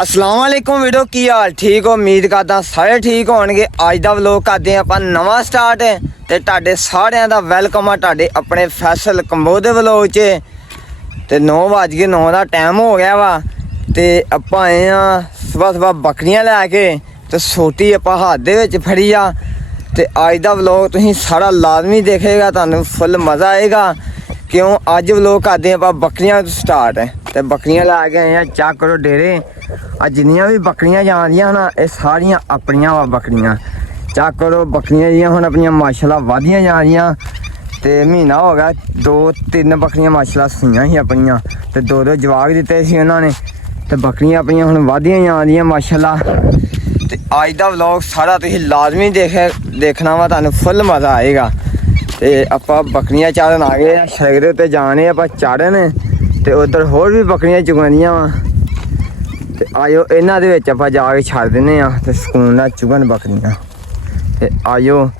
अस्सलाम वालेकुम वीडियो की हाल ठीक हो उम्मीद करदा सारे ठीक होणगे। अज दा व्लॉग करदे आपां नवां स्टार्ट ते तुहाडे सारिਆਂ ਦਾ ਵੈਲਕਮ ਆ ਤੁਹਾਡੇ ਆਪਣੇ ਫੈਸਲ ਕੰਬੋ ਦੇ ਵਲੌਗ 'ਚ। ਤੇ 9:09 ਦਾ ਟਾਈਮ ਹੋ ਗਿਆ ਵਾ ਤੇ ਆਪਾਂ ਆਏ ਆ ਸਵੇਰ ਬੱਕਰੀਆਂ ਲੈ ਕੇ ਤੇ ਛੋਟੀ ਆਪਾਂ ਹੱਥ ਦੇ ਵਿੱਚ ਫੜੀ ਆ। ਤੇ ਅੱਜ ਦਾ ਵਲੌਗ ਤੁਸੀਂ ਸਾਰਾ ਲਾਜ਼ਮੀ ਦੇਖੇਗਾ, ਤੁਹਾਨੂੰ ਫੁੱਲ ਮਜ਼ਾ ਆਏਗਾ। क्यों अज व्लॉग करते हैं बकरियां स्टार्ट है तो बकरियां ला के आए हैं। चेक करो डेरे जिन्नियां भी बकरियां जा रही ना ये सारियां अपनियां वा बकरियां। चेक करो बकरियां जी हुण अपनियां माशाल्लाह वधियां जा रही तो महीना हो गया 2-3 बकरियां माशाल्लाह सूइयां ही अपनियां तो 2 जवाक दिते सी उन्होंने तो बकरियां अपनियां हुण वधियां जा रही माशाल्लाह। तो अज दा व्लॉग सारा तुसीं लाजमी देखना वा, तुहानूं फुल मज़ा आएगा। ਤੇ ਆਪਾਂ ਬੱਕਰੀਆਂ ਚਾਰਨ ਆ ਗਏ ਆ ਸ਼ਹਿਰ ਦੇ ਉੱਤੇ ਜਾਣੇ ਆਪਾਂ ਚਾੜਨ ਤੇ ਉਧਰ ਹੋਰ ਵੀ ਬੱਕਰੀਆਂ ਚੁਗਣੀਆਂ ਵਾ ਤੇ ਆਇਓ ਇਹਨਾਂ ਦੇ ਵਿੱਚ ਆਪਾਂ ਜਾ ਕੇ ਛੱਡ ਦਿੰਨੇ ਆ ਤੇ ਸਕੂਨ ਨਾਲ ਚੁਗਣ ਬੱਕਰੀਆਂ। ਤੇ ਆਇਓ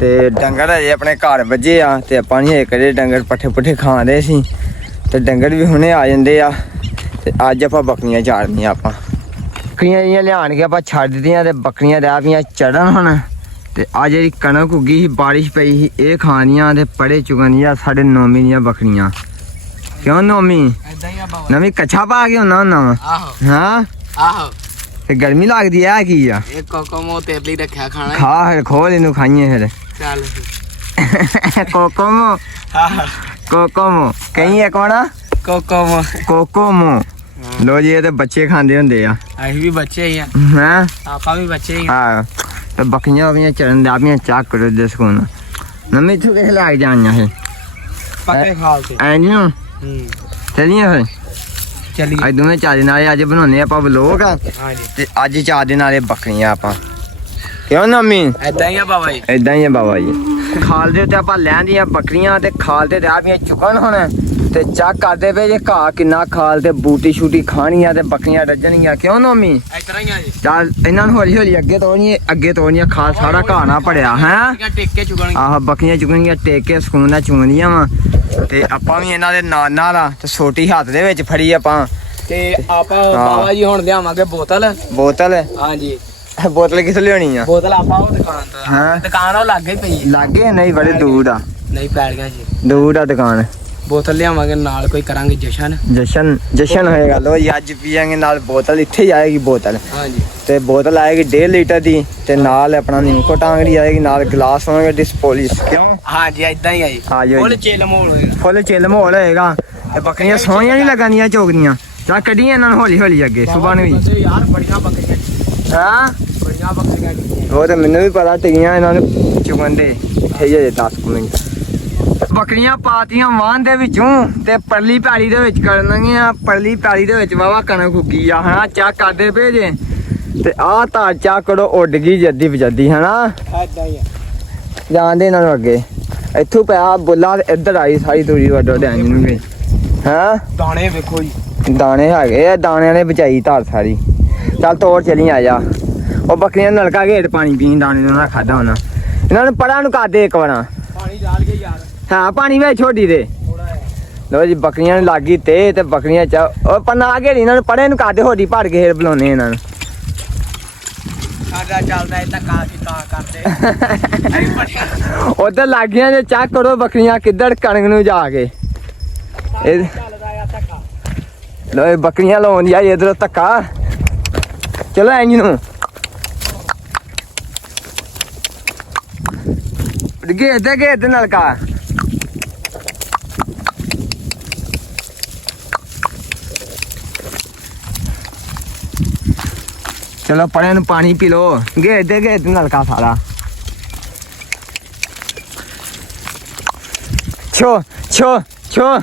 ਤੇ ਡੰਗਰ ਅਜੇ ਆਪਣੇ ਘਰ ਵੱਜੇ ਆ ਤੇ ਆਪਾਂ ਨਹੀਂ ਇੱਕ ਜਿਹੜੇ ਡੰਗਰ ਪੱਠੇ ਪੁੱਠੇ ਖਾਂਦੇ ਸੀ ਤੇ ਡੰਗਰ ਵੀ ਹੁਣੇ ਆ ਜਾਂਦੇ ਆ ਤੇ ਅੱਜ ਆਪਾਂ ਬੱਕਰੀਆਂ ਚਾੜਨੀਆਂ। ਆਪਾਂ ਬੱਕਰੀਆਂ ਜਿਹੜੀਆਂ ਲਿਆਣ ਕੇ ਆਪਾਂ ਛੱਡ ਦਿੱਤੀਆਂ ਤੇ ਬੱਕਰੀਆਂ ਰਹਿ ਪਈਆਂ ਚੜਨ ਹੁਣ। ਤੇ ਆ ਜਿਹੜੀ ਕਣਕ ਉੱਗੀ ਸੀ ਬਾਰਿਸ਼ ਪਈ ਸੀ ਇਹ ਖਾਣੀਆਂ ਤੇ ਪੜੇ ਚੁਗਣੀਆਂ ਸਾਡੇ ਨੌਮੀ ਦੀਆਂ ਬੱਕਰੀਆਂ। ਕਿਉਂ ਨੌਮੀ ਨਵੀਂ ਕੱਛਾ ਪਾ ਕੇ ਹੁੰਦਾ ਵਾ? ਹਾਂ ਆਹੋ ਤੇ ਗਰਮੀ ਲੱਗਦੀ ਐ ਕੀ ਆ? ਇਹ ਕੋਕੋਮੋ ਤੇਲੀ ਰੱਖਿਆ ਖਾਣਾ ਖਾ ਫਿਰ ਖੋਲ ਇਹਨੂੰ ਖਾਈਏ ਫਿਰ। ਚੱਲ ਕੋਕੋਮੋ ਕੋਕੋਮੋ ਕਹੀਂ ਇੱਕ ਵਾਰ ਕੋਕੋਮੋ ਕੋਕੋਮੋ ਲੋ ਜੀ ਇਹ ਤੇ ਬੱਚੇ ਖਾਂਦੇ ਹੁੰਦੇ ਆ। ਅਸੀਂ ਵੀ ਬੱਚੇ ਹੀ ਆ। ਹਾਂ ਆਪਾਂ ਵੀ ਬੱਚੇ ਹੀ ਆ ਤੇ ਬੱਕਰੀਆਂ ਆਪਣੀਆਂ ਚਰਨ ਦੇ ਆਪਣੀਆਂ ਚੱਕ ਕਰੋ ਦੇ ਸਕੂਨ ਨਵੀਂ ਇੱਥੋਂ ਕਿਥੇ ਲੱਗ ਜਾਣੀਆਂ ਇਹ ਪੱਕੇ ਖਾਲ ਤੇ ਐਂ ਨੀ ਨੂੰ ਚੱਲੀਏ ਫਿਰ ਚੱਲੀਏ। ਅੱਜ ਦੋਵੇਂ ਚਾਰ ਦਿਨ ਵਾਲੇ ਅੱਜ ਬਣਾਉਣੇ ਆਪਾਂ ਵਲੋਗ ਹਾਂਜੀ ਤੇ ਅੱਜ 4 ਦਿਨ ਵਾਲੇ ਬੱਕਰੀਆਂ ਆਪਾਂ। ਕਿਉਂ ਨਮੀ ਏਦਾਂ ਹੀ ਆ ਬਾਬਾ ਜੀ, ਏਦਾਂ ਹੀ ਆ ਬਾਬਾ ਜੀ। ਖਾਲ ਦੇ ਉੱਤੇ ਆਪਾਂ ਲੈਂਦੀਆਂ ਬੱਕਰੀਆਂ ਤੇ ਖਾਲ ਤੇ ਰਹਿ ਪਈਆਂ ਚੁਕਣ ਹੁਣ ਤੇ ਚੱਕ ਕਰਦੇ ਪਏ ਜੇ ਘਾਹ ਕਿੰਨਾ ਖਾਲ ਤੇ ਬੂਟੀ ਸ਼ੂਟੀ ਖਾਣੀਆਂ ਤੇ ਬੱਕਰੀਆਂ ਰੱਜਣੀਆਂ। ਕਿਉਂ ਨਮੀ ਇਸ ਤਰ੍ਹਾਂ ਹੀ ਆ ਜੀ। ਚੱਲ ਇਹਨਾਂ ਨੂੰ ਹੌਲੀ ਹੌਲੀ ਅੱਗੇ ਤੋੜਨੀਆਂ ਖਾਲ ਸਾਰਾ ਘਾਹ ਨਾ ਭੜਿਆ ਹੈ। ਟੇਕ ਕੇ ਚੁਗਣਗੇ ਆਹ ਬੱਕਰੀਆਂ ਚੁਗਣੀਆਂ ਟੇਕ ਕੇ ਸਕੂਨ ਨਾਲ ਚੁਗਣੀਆਂ ਵਾ ਤੇ ਆਪਾਂ ਵੀ ਇਹਨਾਂ ਦੇ ਨਾਲ ਆ ਤੇ ਛੋਟੀ ਹੱਥ ਦੇ ਵਿੱਚ ਫੜੀ ਆਪਾਂ ਤੇ ਆਪਾਂ ਬਾਬਾ ਜੀ ਹੁਣ ਲਿਆਵਾਂਗੇ ਬੋਤਲ। ਹਾਂਜੀ ਬੋਤਲ ਕਿੱਥੇ ਲਿਆਉਣੀ ਆ? ਬੋਤਲ ਆਪਾਂ ਉਹ ਦੁਕਾਨ ਤੋਂ। ਹਾਂ ਦੁਕਾਨ ਉਹ ਲਾਗੇ ਪਈ ਹੈ। ਲਾਗੇ ਨਹੀਂ ਬੜੇ ਦੂਰ ਆ। ਨਹੀਂ ਪੈੜ ਗਿਆ ਜੀ, ਦੂਰ ਆ ਦੁਕਾਨ। ਬੋਤਲ ਲਿਆਵਾਂਗੇ ਨਾਲ ਕੋਈ ਕਰਾਂਗੇ ਜਸ਼ਨ ਹੋਏਗਾ। ਲੋ ਜੀ ਅੱਜ ਪੀਵਾਂਗੇ ਨਾਲ ਬੋਤਲ ਇੱਥੇ ਹੀ ਆਏਗੀ ਬੋਤਲ। ਹਾਂਜੀ ਤੇ ਬੋਤਲ ਆਏਗੀ 1.5 ਲੀਟਰ ਦੀ ਤੇ ਨਾਲ ਆਪਣਾ ਨਿੰਕੋ ਟਾਂਗੜੀ ਆਏਗੀ ਨਾਲ ਗਲਾਸ ਹੋਣਗੇ ਡਿਸਪੋਲਿਸ। ਕਿਉਂ? ਹਾਂਜੀ ਏਦਾਂ ਹੀ ਆਈ ਫੁੱਲ ਚਿਲ ਮਾਹੌਲ ਹੋਏਗਾ। ਫੁੱਲ ਚਿਲ ਮਾਹੌਲ ਹੋਏਗਾ ਤੇ ਬੱਕਰੀਆਂ ਸੋਹਣੀਆਂ ਨਹੀਂ ਲੱਗਣੀਆਂ ਚੋਗਦੀਆਂ। ਚੱਲ ਕੱਢੀਆਂ ਇਹਨਾਂ ਨੂੰ ਹੌਲੀ ਹੌਲੀ ਅੱਗੇ ਸੁਬਾਹ ਨੂੰ ਵੀ। ਯਾਰ ਬੜੀਆਂ ਬੱਕਰੀਆਂ ਹਾਂ ਬੜੀਆਂ ਬੱਕਰੀਆਂ ਉਹ ਤੇ ਮੈਨੂੰ ਵੀ ਪਤਾ ਟਿਕੀਆਂ ਇਹਨਾਂ ਨੂੰ ਚੁਗਣ ਦੇ ਇੱਥੇ ਜੇ 10 ਮਿੰਟ। ਬੱਕਰੀਆਂ ਪਾਤੀਆਂ ਵਾਹਨ ਦੇ ਵਿੱਚੋਂ ਤੇ ਪਰਲੀ ਪੈਲੀ ਦੇ ਵਿੱਚ ਕਰਨਗੀਆਂ। ਪਰਲੀ ਪੈਲੀ ਦੇ ਵਿੱਚ ਵਾਵਾ ਕਣਕ ਉੱਗੀ ਆ ਹਨਾ। ਚੱਕ ਕਰਦੇ ਪਏ ਜੇ ਤੇ ਆਹ ਧਾਰ ਚੱਕ ਕਰੋ ਉੱਡ ਗਈ ਜੱਦੀ ਬਜੱਦੀ ਹਨਾ। ਏਦਾਂ ਹੀ ਆ ਜਾਣਦੇ ਇਹਨਾਂ ਨੂੰ ਅੱਗੇ ਇੱਥੋਂ ਪਿਆ ਬੁੱਲਾ ਤੇ ਇੱਧਰ ਆਈ ਸਾਰੀ ਦੂਰੀ ਵੱਡੋ ਡੈਂਜ ਨੂੰ ਵੀ। ਹਾਂ ਦਾਣੇ ਵੇਖੋ ਜੀ, ਦਾਣੇ ਹੈਗੇ ਆ, ਦਾਣਿਆਂ ਨੇ ਬਚਾਈ ਧਾਰ ਸਾਰੀ। ਚੱਲ ਤੋੜ ਚਲੀ ਆ ਜਾ। ਉਹ ਬੱਕਰੀਆਂ ਨਲਕਾ ਘੇਟ ਪਾਣੀ ਪੀਣ ਦਾਣੇ ਨੂੰ ਨਾ ਖਾਦਾ ਹੋਣਾ। ਇਹਨਾਂ ਨੂੰ ਪਰਾਂ ਨੂੰ ਕਰਦੇ ਇੱਕ ਵਾਰ ਪਾਣੀ ਡਾਲ ਕੇ ਯਾਰ। ਹਾਂ ਪਾਣੀ ਵਿੱਚ ਛੋਟੀ ਦੇ ਲੋ ਜੀ ਬੱਕਰੀਆਂ ਨੂੰ ਲੱਗੀ ਤੇ ਬੱਕਰੀਆਂ ਚ ਉਹ ਪੰਨਾ ਘੇੜੀ ਇਹਨਾਂ ਨੂੰ ਪਰੇ ਨੂੰ ਕਰਦੇ ਹੋਡੀ ਭਰ ਕੇ ਫੇਰ ਬੁਲਾਉਣੇ ਇਹਨਾਂ ਨੂੰ। ਸਾਡਾ ਚੱਲਦਾ ਇਹ ਧੱਕਾ ਕੀ ਤਾਂ ਕਰਦੇ ਉਧਰ ਲੱਗੀਆਂ ਜੇ ਚੈੱਕ ਕਰੋ ਬੱਕਰੀਆਂ ਕਿੱਧਰ ਕਣਕ ਨੂੰ ਜਾ ਕੇ। ਇਹ ਚੱਲਦਾ ਆ ਧੱਕਾ। ਲੋ ਇਹ ਬੱਕਰੀਆਂ ਲਾਉਣ ਦੀ ਇਧਰੋਂ ਧੱਕਾ। ਚਲੋ ਐਂ ਨੂੰ ਘੇਰ ਦੇ ਨਲਕਾ। ਚਲੋ ਪਰੇ ਨੂੰ ਪਾਣੀ ਪੀ ਲੋ। ਘੇਰ ਦੇ ਨਲਕਾ ਸਾਰਾ। ਛੋ ਛੋ ਛੋ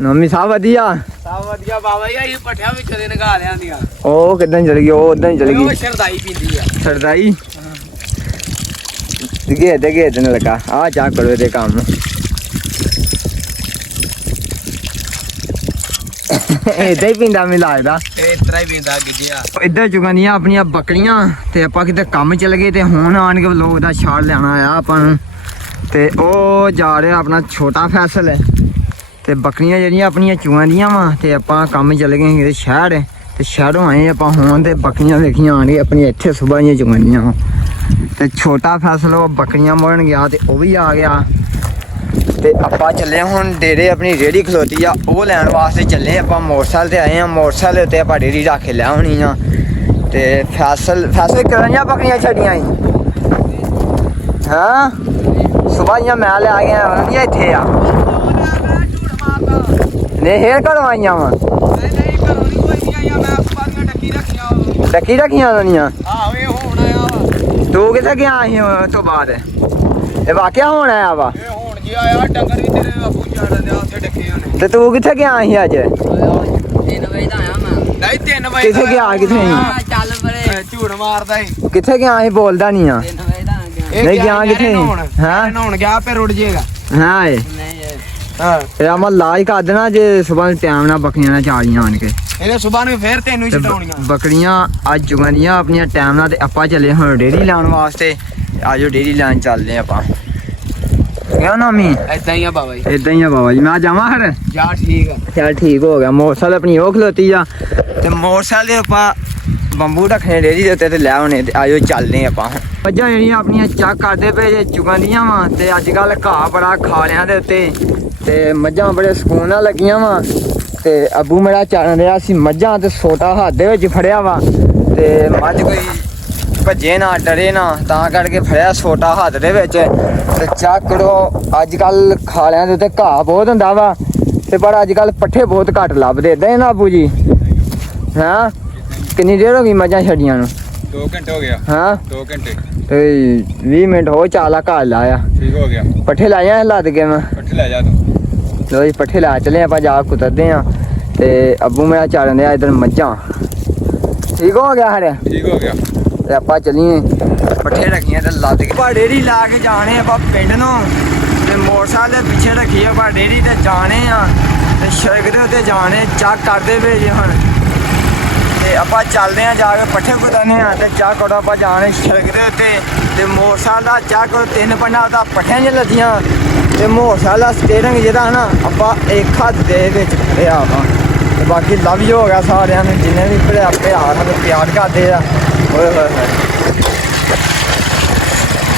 ਨਮੀ ਸਭ ਵਧੀਆ ਬਾਬਾ ਜੀ। ਇਹ ਪੱਠਿਆਂ ਵਿੱਚ ਦੇ ਨਗਾ ਲਿਆਂਦੀਆਂ। ਉਹ ਕਿੱਦਾਂ ਚਲ ਗਈ? ਉਹ ਉਦਾਂ ਹੀ ਚਲ ਗਈ। ਉਹ ਸ਼ਰਦਾਈ ਪੀਂਦੀ ਆ। ਸਰਦਾਈ ਘੇਰ ਦੇ ਨਲਕਾ। ਆ ਜਾ ਕਰੋ ਇਹਦੇ ਕੰਮ। ਏਦਾਂ ਹੀ ਪੀਂਦਾ ਮੈਨੂੰ ਲੱਗਦਾ। ਇਹ ਇਸ ਤਰ੍ਹਾਂ ਹੀ ਪੀਂਦਾ ਗਿੱਜਿਆ। ਇੱਧਰ ਚੁਗਣੀਆਂ ਆਪਣੀਆਂ ਬੱਕਰੀਆਂ ਤੇ ਆਪਾਂ ਕਿਤੇ ਕੰਮ ਚਲ ਗਏ ਤੇ ਹੁਣ ਆਣ ਕੇ ਵਲੋਗ ਦਾ ਛਾੜ ਲੈਣਾ ਆ ਆਪਾਂ ਨੂੰ। ਤੇ ਉਹ ਜਾ ਰਿਹਾ ਆਪਣਾ ਛੋਟਾ ਫੈਸਲ ਤੇ ਬੱਕਰੀਆਂ ਜਿਹੜੀਆਂ ਆਪਣੀਆਂ ਚੂਆਂ ਦੀਆਂ ਵਾ ਤੇ ਆਪਾਂ ਕੰਮ ਚੱਲ ਗਏ ਕਿਤੇ ਸ਼ਹਿਰ ਤੇ ਸ਼ਹਿਰੋਂ ਆਏ ਆਪਾਂ ਹੁਣ ਤੇ ਬੱਕਰੀਆਂ ਵੇਖੀਆਂ ਆਣ ਕੇ ਆਪਣੀ ਇੱਥੇ ਸੁਬਾਹ ਦੀਆਂ ਚੂਆਂ ਦੀਆਂ ਵਾ ਤੇ ਛੋਟਾ ਫੈਸਲ ਉਹ ਬੱਕਰੀਆਂ ਮੋੜਨ ਗਿਆ ਤੇ ਉਹ ਵੀ ਆ ਗਿਆ ਤੇ ਆਪਾਂ ਚੱਲੇ ਹੁਣ ਡੇਰੇ ਆਪਣੀ ਰੇੜੀ ਖਲੋਤੀ ਆ ਉਹ ਲੈਣ ਵਾਸਤੇ ਚੱਲੇ ਆਪਾਂ ਮੋਟਰਸਾਈਕਲ ਤੇ ਆਏ ਆ ਮੋਟਰਸਾਈਕਲ ਉੱਤੇ ਆਪਾਂ ਡੇਰੀ ਰੱਖ ਕੇ ਲੈ ਆਉਣੀ ਆ ਤੇ ਫੈਸਲ ਕਰਨ ਜਾਂ ਬੱਕਰੀਆਂ ਛੱਡੀਆਂ ਸੀ ਹਾਂ ਸੁਬਾਹ ਦੀਆਂ ਮੈਂ ਲੈ ਆ ਗਿਆ ਉਹਨਾਂ ਇੱਥੇ ਆ ਨੇ ਹੇਰ ਕਰਵਾਈਆਂ ਵਾ ਡੱਕੀ ਰੱਖੀਆਂ ਉਹਨੀਆਂ ਤੂੰ ਕਿੱਥੇ ਗਿਆ ਸੀ ਉਹ ਤੋਂ ਬਾਅਦ ਇਹ ਵਾਕਿਆ ਹੁਣ ਆਇਆ ਵਾ ਤੇ ਤੂੰ ਕਿੱਥੇ ਗਿਆ ਸੀ ਅੱਜ 3 ਵਜੇ ਦਾ ਆਇਆ ਮੈਂ ਨਹੀਂ 3 ਵਜੇ ਕਿੱਥੇ ਗਿਆ ਕਿੱਥੇ ਸੀ ਚੱਲ ਪਰੇ ਝੂਠ ਮਾਰਦਾ ਸੀ ਕਿੱਥੇ ਗਿਆ ਸੀ ਬੋਲਦਾ ਨਹੀਂ ਆ 3 ਵਜੇ ਦਾ ਆ ਗਿਆ ਨਹੀਂ ਗਿਆ ਕਿੱਥੇ ਹਾਂ ਨਹਾਉਣ ਗਿਆ ਫੇਰ ਉੱਡ ਜਾਏਗਾ ਹਾਂ ਏ ਨਹੀਂ ਹਾਂ ਇਹ ਆਮਾ ਲਾਜ ਕਰ ਦੇਣਾ ਜੇ ਸਵੇਰ ਟਾਈਮ ਨਾਲ ਬੱਕਰੀਆਂ ਨਾਲ ਚਾਲੀਆਂ ਆਣ ਕੇ ਇਹਨੇ ਸਵੇਰ ਨੂੰ ਫੇਰ ਤੈਨੂੰ ਹੀ ਛਡਾਉਣੀਆਂ ਬੱਕਰੀਆਂ ਅੱਜ ਚੁਗਣੀਆਂ ਆਪਣੀਆਂ ਟਾਈਮ ਨਾਲ ਤੇ ਆਪਾਂ ਚੱਲੇ ਹੁਣ ਡੇਰੀ ਲਾਉਣ ਵਾਸਤੇ ਆਜੋ ਡੇਰੀ ਲਾਉਣ ਚੱਲਦੇ ਆਪਾਂ ਕਿਉਂ ਨਾਮੀ ਏਦਾਂ ਹੀ ਆ ਬਾਬਾ ਜੀ ਇਦਾਂ ਹੀ ਆ ਬਾਬਾ ਜੀ ਮੈਂ ਜਾਵਾਂ ਫਿਰ ਜਾ ਠੀਕ ਆ ਚੱਲ ਠੀਕ ਹੋ ਗਿਆ ਮੋਟਰਸਾਈਕਲ ਆਪਣੀ ਉਹ ਖਲੋਤੀ ਆ ਤੇ ਮੋਟਰਸਾਈਕਲ ਦੇ ਆਪਾਂ ਬੰਬੂ ਰੱਖਣੇ ਡੇਰੀ ਦੇ ਉੱਤੇ ਤੇ ਲੈ ਆਉਣੇ ਤੇ ਆਜੋ ਚੱਲਦੇ ਆਪਾਂ ਮੱਝਾਂ ਜਿਹੜੀਆਂ ਆਪਣੀਆਂ ਚੱਕ ਕਰਦੇ ਪਏ ਜੇ ਚੁਗਾਂਦੀਆਂ ਵਾ ਤੇ ਅੱਜ ਕੱਲ ਘਾਹ ਬੜਾ ਖਾ ਲਿਆਂ ਦੇ ਉੱਤੇ ਤੇ ਮੱਝਾਂ ਬੜੇ ਸਕੂਨ ਨਾਲ ਲੱਗੀਆਂ ਵਾ ਤੇ ਅੱਬੂ ਮੇਰਾ ਚਾਰਨ ਰਿਹਾ ਸੀ ਮੱਝਾਂ ਤੇ ਛੋਟਾ ਹੱਥ ਦੇ ਵਿੱਚ ਫੜਿਆ ਵਾ ਤੇ ਮੱਝ ਕੋਈ ਭੱਜੇ ਨਾ ਡਰੇ ਨਾ ਤਾਂ ਕਰਕੇ ਫੜਿਆ ਛੋਟਾ ਹੱਥ ਦੇ ਵਿੱਚ ਤੇ ਚੱਕੜੋ ਅੱਜ ਕੱਲ ਖਾਲਿਆਂ ਦੇ ਉੱਤੇ ਘਾਹ ਬਹੁਤ ਹੁੰਦਾ ਵਾ ਤੇ ਪਰ ਅੱਜ ਕੱਲ ਪੱਠੇ ਬਹੁਤ ਘੱਟ ਲੱਭਦੇ ਏਦਾਂ ਨਾ ਅੱਬੂ ਜੀ ਹਾਂ ਕਿੰਨੀ ਦੇਰ ਹੋ ਗਈ ਮੱਝਾਂ ਛੱਡੀਆਂ ਨੂੰ 2 ਘੰਟੇ ਹੋ ਗਿਆ ਹਾਂ 2 ਘੰਟੇ ਤੇ 20 ਮਿੰਟ ਹੋ ਚਾਲਾ ਘਰ ਲਾਇਆ ਠੀਕ ਹੋ ਗਿਆ ਪੱਠੇ ਲਾਇਆ ਲੱਦ ਕੇ ਮੈਂ ਪੱਠੇ ਲੈ ਜਾ ਤੂੰ ਲੋ ਜੀ ਪੱਠੇ ਲਾ ਚਲੇ ਆਪਾਂ ਜਾ ਕੁਤਰਦੇ ਆ ਤੇ ਅੱਬੂ ਮੇਰਾ ਚਾਰਨ ਦਿਆ ਇਧਰ ਮੱਝਾਂ ਠੀਕ ਹੋ ਗਿਆ ਹਰੇ ਠੀਕ ਹੋ ਗਿਆ ਤੇ ਆਪਾਂ ਚੱਲੀਏ ਪੱਠੇ ਰੱਖੀਆਂ ਤੇ ਲੱਦ ਕੇ ਆਪਾਂ ਡੇਰੀ ਲਾ ਕੇ ਜਾਣੇ ਆਪਾਂ ਪਿੰਡ ਨੂੰ ਤੇ ਮੋਟਰਸਾਈਕਲ ਦੇ ਪਿੱਛੇ ਰੱਖੀ ਆਪਾਂ ਡੇਰੀ ਤੇ ਜਾਣੇ ਆ ਤੇ ਸੜਕ ਦੇ ਉੱਤੇ ਜਾਣੇ ਚੱਕ ਕਰਦੇ ਪਏ ਜੇ ਹੁਣ ਤੇ ਆਪਾਂ ਚੱਲਦੇ ਆ ਜਾ ਕੇ ਪੱਠੇ ਕੁਤਰਨੇ ਆ ਤੇ ਚਾਹ ਕੋੜਾ ਆਪਾਂ ਜਾਣੇ ਸੜਕ ਦੇ ਉੱਤੇ ਤੇ ਮੋਟਰਸਾਈਕਲ ਦਾ ਚਾਹ ਕੋ 3 ਪੰਡਾ ਦਾ ਪੱਠਿਆਂ 'ਚ ਲੱਦੀਆਂ ਤੇ ਮੋਟਰਸਾਈਕਲ ਦਾ ਸਟੀਅਰਿੰਗ ਜਿਹੜਾ ਨਾ ਆਪਾਂ ਇੱਕ ਹੱਥ ਦੇ ਵਿੱਚ ਫੜਿਆ ਵਾ ਤੇ ਬਾਕੀ ਲਵ ਯੂ ਹੋ ਗਿਆ ਸਾਰਿਆਂ ਨੂੰ ਜਿੰਨੇ ਵੀ ਭਰਾ ਸਾਨੂੰ ਪਿਆਰ ਕਰਦੇ ਆ ਓਏ ਹੋਏ ਹੋਏ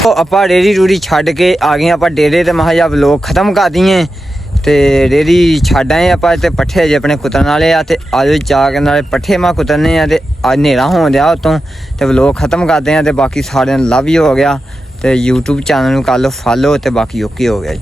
ਉਹ ਆਪਾਂ ਡੇਰੀ ਰੂੜੀ ਛੱਡ ਕੇ ਆ ਗਏ ਆਪਾਂ ਡੇਰੇ ਤੇ ਮਹਾਜਾ ਵਲੋਗ ਖਤਮ ਕਰ ਦਈਏ ਤੇ ਡੇਰੀ ਛੱਡ ਆਏ ਆਪਾਂ ਤੇ ਪੱਠੇ ਜੇ ਆਪਣੇ ਕੁਤਰਨ ਵਾਲੇ ਆ ਤੇ ਆਜੋ ਜਾ ਕੇ ਨਾਲੇ ਪੱਠੇ ਮਾ ਕੁਤਰਨੇ ਆ ਤੇ ਅੱਜ ਹਨੇਰਾ ਹੋਣ ਦਿਆ ਉਤੋਂ ਤੇ ਵਲੋਗ ਖਤਮ ਕਰਦੇ ਆ ਤੇ ਬਾਕੀ ਸਾਰਿਆਂ ਨੂੰ ਲਵ ਯੂ ਹੋ ਗਿਆ ਤੇ YouTube ਚੈਨਲ ਨੂੰ ਕਰ ਲਓ ਫਾਲੋ ਤੇ ਬਾਕੀ ਓਕੇ ਹੋ ਗਿਆ ਜੀ।